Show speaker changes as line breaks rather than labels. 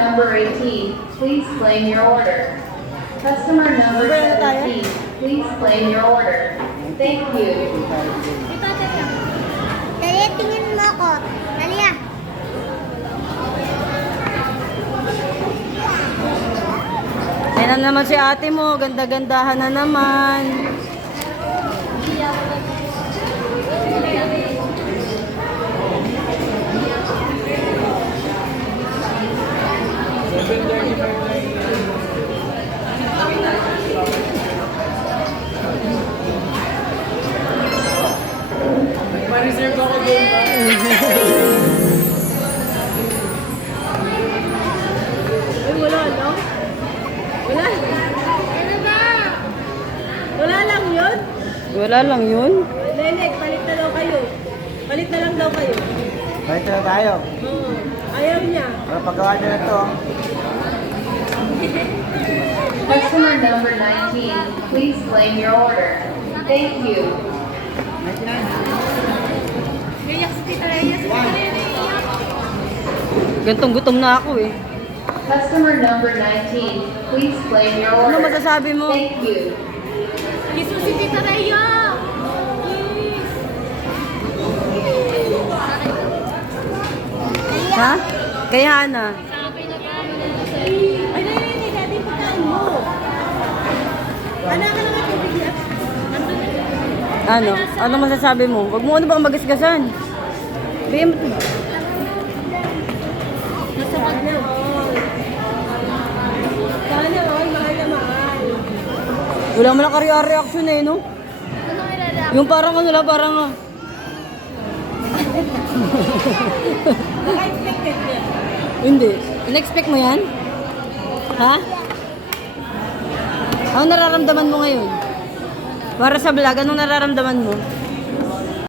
number 18, please claim your order. Customer number 17, please claim your order. Thank you.
Dali, tingin mo ako. Dali ah.
Ayan na naman si ate mo. Ganda-gandahan na naman.
Ma-reserve ako doon ba?
Ay, wala lang. Wala.
Ano ba?
Wala lang yun? Wala lang yun?
Lenek, palit na daw kayo. Palit na lang daw kayo.
Balik na tayo.
Oo. Ayaw niya.
Para paggawa na to.
Customer number 19, please claim your order. Thank you.
Gayak si Tita Rhea. Si Tita Rhea.
Gantong gutom na ako eh.
Customer number 19, please claim your
Ano
order.
masasabi mo?
Thank you.
Kiso si Tita Rhea.
Ha? Kaya na.
Ay, Lenek, dati pagkain mo. Anak ka naman tubig niya.
Ano? Ano masasabi mo? Huwag mo ano bang magasgasan. Bigyan mo.
Masakit na. Sana all, mahal na mahal.
Wala mo lang reaction eh, no? Yung parang ano lang, parang
Naka-expected niya.
hindi. In-expect mo yan? Ha? Anong nararamdaman mo ngayon? Para sa vlog, anong nararamdaman mo?